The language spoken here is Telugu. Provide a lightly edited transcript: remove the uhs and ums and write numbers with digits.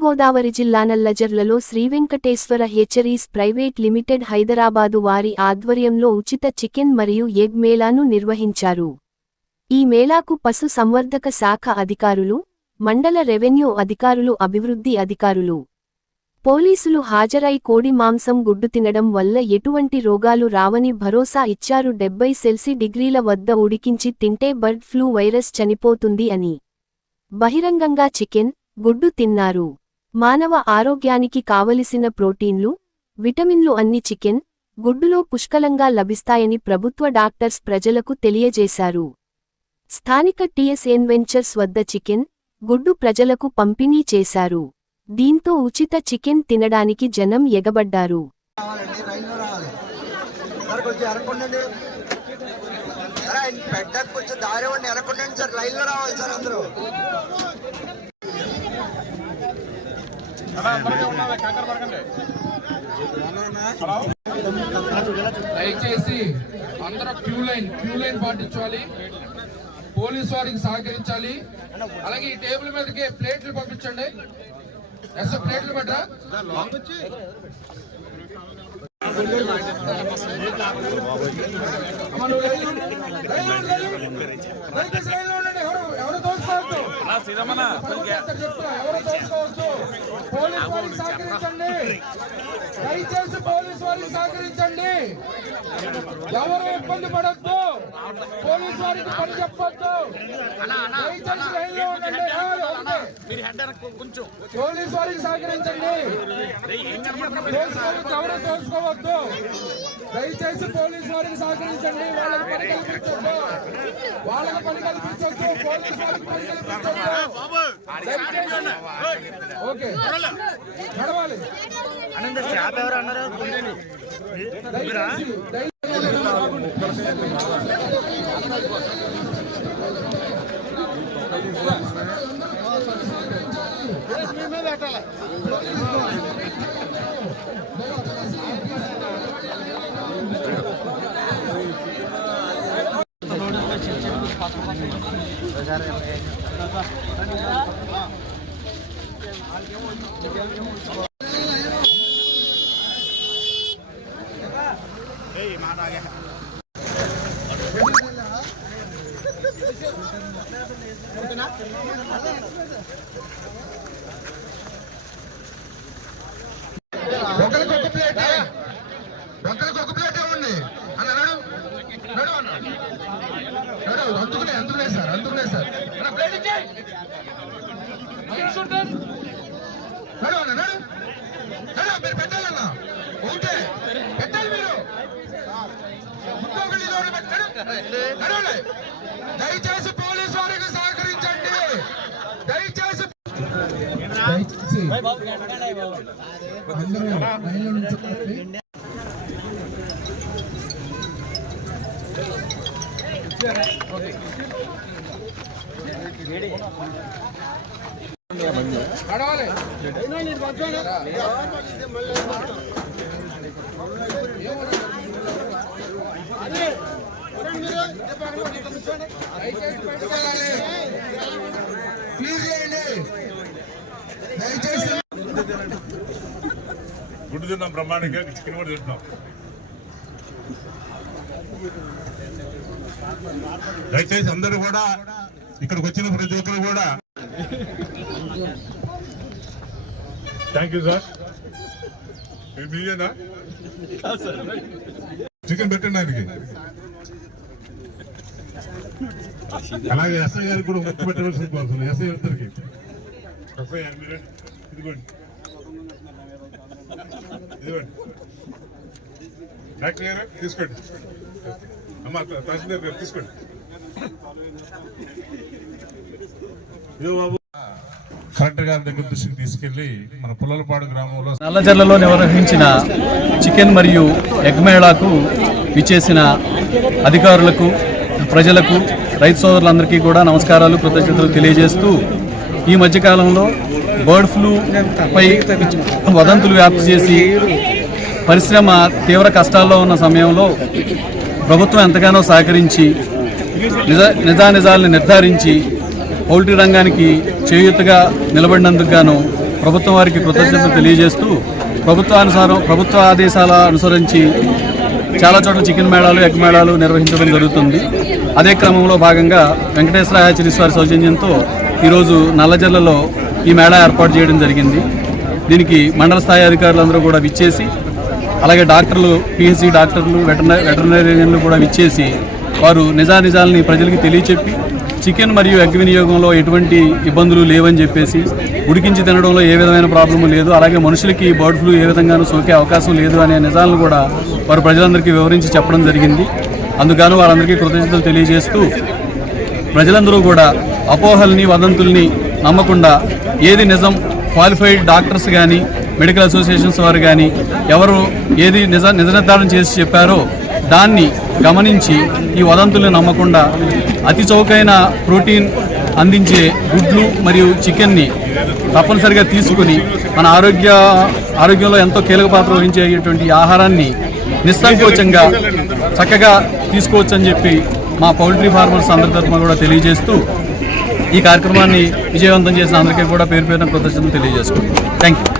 తూర్పుగోదావరి జిల్లా నల్లజర్లలో Sri Venkateswara hatcheries private limited Hyderabad వారి ఆధ్వర్యంలో ఉచిత చికెన్ మరియు ఎగ్ మేళాను నిర్వహించారు. ఈ మేళాకు పశు సంవర్ధక శాఖ అధికారులు, మండల రెవెన్యూ అధికారులు, అభివృద్ధి అధికారులు, పోలీసులు హాజరై కోడి మాంసం గుడ్డు తినడం వల్ల ఎటువంటి రోగాలు రావని భరోసా ఇచ్చారు. 70°C వద్ద ఉడికించి తింటే బర్డ్ ఫ్లూ వైరస్ చనిపోతుంది అని బహిరంగంగా చికెన్, గుడ్డు తిన్నారు. మానవ ఆరోగ్యానికి కావలసిన ప్రోటీన్లు, విటమిన్లు అన్ని చికెన్, గుడ్డులో పుష్కలంగా లభిస్తాయని ప్రభుత్వ డాక్టర్స్ ప్రజలకు తెలియజేశారు. స్థానిక టీఎస్ఎన్ వెంచర్స్ వద్ద చికెన్, గుడ్డు ప్రజలకు పంపిణీ చేశారు. దీంతో ఉచిత చికెన్ తినడానికి జనం ఎగబడ్డారు. దయచేసి అందరూ క్యూ లైన్ పాటించాలి. పోలీసు వారికి సహకరించాలి. అలాగే ఈ టేబుల్ మీదకి ప్లేట్లు పంపించండి. ప్లేట్లు పెట్టరా ఎవరు తోసుకోవద్దు. పోలీసు వారికి సహకరించండి. దయచేసి పోలీసు వారికి సహకరించండి. ఎవరు ఇబ్బంది పడద్దు. పోలీసు వారికి పని చెప్పొద్దు. దయచేసి లైన్లో ఉండండి. పోలీసు వారికి సహకరించండి. ఎవరు తోసుకోవద్దు. దయచేసి పోలీసు వారికి సహకరించండి. వాళ్ళకి పని కల్పించొద్దు. పోలీసు వారికి పని కల్పించొద్దు. ఓకే నడవాలి. ఒకరికి ఒక ప్లేట్ ఇవ్వండి అన్న. నడు అందుకునే సార్ ప్లేట్ ఇచ్చే నడు అన్న. మీరు పెట్టాలన్నా ఒకటే పెట్టాలి. మీరు నడవాలి. దయచేసి పోలీసు వారికి సహకరించండి. దయచేసి నడవాలి. గుడ్డు తిన్నాం, బ్రహ్మాండంగా చికెన్ కూడా తింటున్నాం. దయచేసి అందరూ కూడా ఇక్కడికి వచ్చిన ప్రతి ఒక్కరు కూడా థ్యాంక్ యూ సార్. మీరేనా చికెన్ పెట్టండి ఆయనకి. అలాగే ఎస్ఐ గారికి కూడా ముక్కు పెట్టవలసి కోరుతున్నాం. ఎస్ఐ ఇద్దరికి ఎస్ఐ గారు మీరు ఇదిగోండి డాక్టర్ గారు తీసుకోండి. అమ్మ తహసీల్దార్ గారు తీసుకోండి. కలెక్టర్ గారి దగ్గర దృష్టికి తీసుకెళ్లి మన పుల్లలపాడు గ్రామంలో నల్లజర్లలో నిర్వహించిన చికెన్ మరియు ఎగ్ మేళాకు విచ్చేసిన అధికారులకు, ప్రజలకు, రైతు సోదరులందరికీ కూడా నమస్కారాలు, కృతజ్ఞతలు తెలియజేస్తూ ఈ మధ్యకాలంలో బర్డ్ ఫ్లూ పై వదంతులు వ్యాప్తి చేసి పరిశ్రమ తీవ్ర కష్టాల్లో ఉన్న సమయంలో ప్రభుత్వం ఎంతగానో సహకరించి నిజానిజాలను నిర్ధారించి పౌల్ట్రీ రంగానికి చేయూతగా నిలబడినందుకు గాను ప్రభుత్వం వారికి కృతజ్ఞతలు తెలియజేస్తూ ప్రభుత్వ ఆదేశాల అనుసరించి చాలా చోట్ల చికెన్ మేళాలు, ఎగ్ మేళాలు నిర్వహించడం జరుగుతుంది. అదే క్రమంలో భాగంగా వెంకటేశ్వర హ్యాచరీస్ వారి సౌజన్యంతో ఈరోజు నల్లజర్లలో ఈ మేళా ఏర్పాటు చేయడం జరిగింది. దీనికి మండల స్థాయి అధికారులందరూ కూడా విచ్చేసి, అలాగే డాక్టర్లు, పిహెచ్సి డాక్టర్లు, వెటర్నరీలు కూడా విచ్చేసి వారు నిజానిజాలని ప్రజలకి తెలియచెప్పి చికెన్ మరియు ఎగ్ వినియోగంలో ఎటువంటి ఇబ్బందులు లేవని చెప్పేసి, ఉడికించి తినడంలో ఏ విధమైన ప్రాబ్లము లేదు, అలాగే మనుషులకి బర్డ్ ఫ్లూ ఏ విధంగానూ సోకే అవకాశం లేదు అనే నిజాలను కూడా వారు ప్రజలందరికీ వివరించి చెప్పడం జరిగింది. అందుకని వారందరికీ కృతజ్ఞతలు తెలియజేస్తూ ప్రజలందరూ కూడా అపోహల్ని, వదంతుల్ని నమ్మకుండా ఏది నిజం, క్వాలిఫైడ్ డాక్టర్స్ కానీ, మెడికల్ అసోసియేషన్స్ వారు కానీ ఎవరు ఏది నిజ నిర్ధారణ చేసి చెప్పారో దాన్ని గమనించి ఈ వదంతుల్ని నమ్మకుండా అతి చౌకైన ప్రోటీన్ అందించే గుడ్లు మరియు చికెన్ని తప్పనిసరిగా తీసుకుని మన ఆరోగ్యంలో ఎంతో కీలక పాత్ర వహించేటువంటి ఆహారాన్ని నిస్సంకోచంగా చక్కగా తీసుకోవచ్చని చెప్పి మా పౌల్ట్రీ ఫార్మర్స్ అందరి తరఫున కూడా తెలియజేస్తూ ఈ కార్యక్రమాన్ని విజయవంతం చేసిన అందరికీ కూడా పేరు పేరున కృతజ్ఞతలు తెలియజేసుకుంటాం. Thank you.